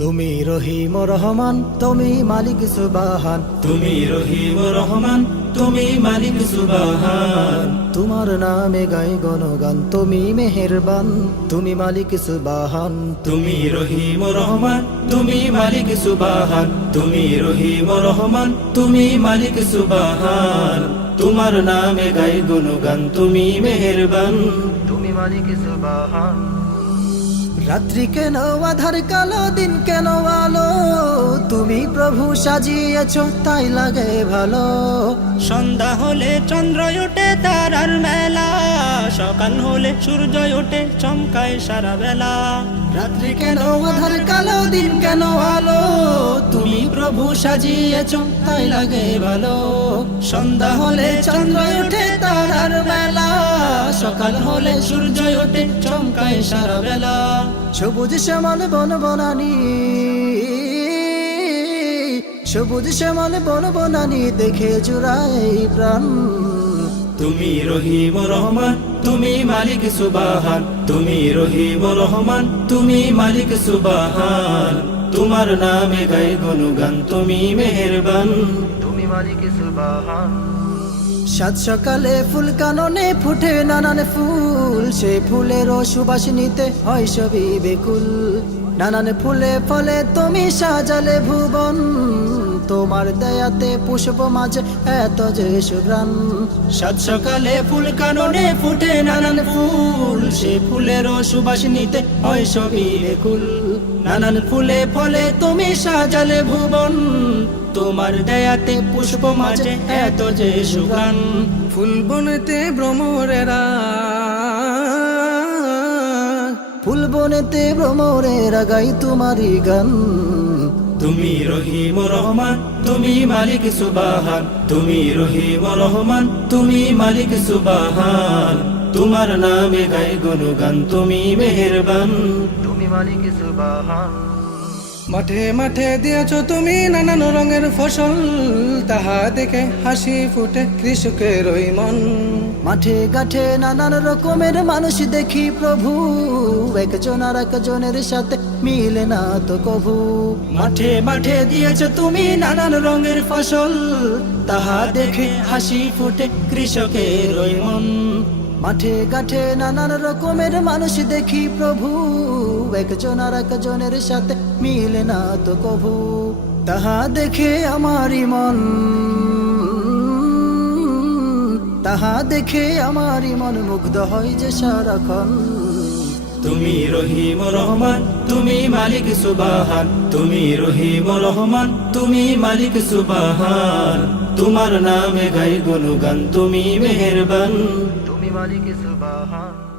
তুমি রহিম রহমান তুমি মালিক সুবাহান। তুমি রহিম রহমান তুমি মালিক সুবাহান। তোমার নামে গাই গণগান তুমি মেহেরবান তুমি মালিক সুবাহান। তুমি রহিম রহমান তুমি মালিক সুবাহান। তুমি রহিম রহমান তুমি মালিক সুবাহান। তোমার নামে গাই গুণগান তুমি মেহেরবান। তুমি মালিক সুবাহান। রাত্রি কেন আধার কালো দিন কেন আলো? তুমি প্রভু সাজিয়েছ তাই লাগে ভালো। সন্ধ্যা হলে চন্দ্র ওঠে তারার মেলা। সকাল হলে সূর্য ওঠে চমকায় সারা বেলা। রাত্রি কেন আধার কালো দিন কেন আলো? তুমি প্রভু সাজিয়েছ তাই লাগে ভালো। সন্ধ্যা হলে চন্দ্র ওঠে সকাল হলে সূর্য ওঠে চমকায় সারা বেলা। সবুজ শ্যামল বন বনানি সবুজ শ্যামল বন বনানি দেখে জুড়াই প্রাণ। তুমি রহিম রহমান তুমি মালিক সুবাহান। তুমি রহিম রহমান তুমি মালিক সুবাহান। তোমার নামে গাই গুণগান তুমি মেহেরবান। তুমি মালিক সুবাহান। সাত সকালে ফুল কাননে ফুটে নানান ফুল। সে ফুলের সুবাস নিতে হয় সবই বেকুল। নানান ফুলে ফলে তুমি সাজালে ভুবন। তোমার দয়াতে পুষ্প মাঝে এত যে সুগ্রাম সাত সকালে ফুল কাননে ফুটে নানান ফুল, সে ফুলের সুবাস নিতে হয় সবই বেকুল নানান ফুলে ফলে তুমি সাজালে ভুবন, তোমার দয়াতে পুষ্প মাঝে এত যে সুগান ফুল বনেতে ভ্রমরেরা, ফুল বনেতে ভ্রমরেরা গাই তোমারই গান। তুমি রহিম রহমান, তুমি মালিক সুবাহান। তুমি রহিম রহমান, তুমি মালিক সুবাহান। তোমার নামে গাই গুণগান, তুমি মেহেরবান। তুমি মালিক সুবাহান। মাঠে মাঠে দিয়েছ তুমি নানান রঙের ফসল, তাহা দেখে হাসি ফুটে কৃষকের ওই মন। মাঠে গাঠে নানান রকমের মানুষ দেখি প্রভু, একজন আর একজনের সাথে মিলে না তো কভু। মাঠে মাঠে দিয়েছ তুমি নানান রঙের ফসল, তাহা দেখে হাসি ফুটে কৃষকের ওই মন। মাঠে গাঠে নানান রকমের মানুষ দেখি প্রভু। একজন আর একজনের সাথে মিলে না তো কভু। তাহা দেখে আমারই মন। তাহা দেখে আমারই মন মুগ্ধ হয় যে সারাক্ষণ। তুমি রহিম রহমান, তুমি মালিক সুবাহান। তুমি রহিম রহমান, তুমি মালিক সুবাহান। তোমার নামে গাই গুনগান তুমি মেহেরবান। তুমি মালিক সুবাহান।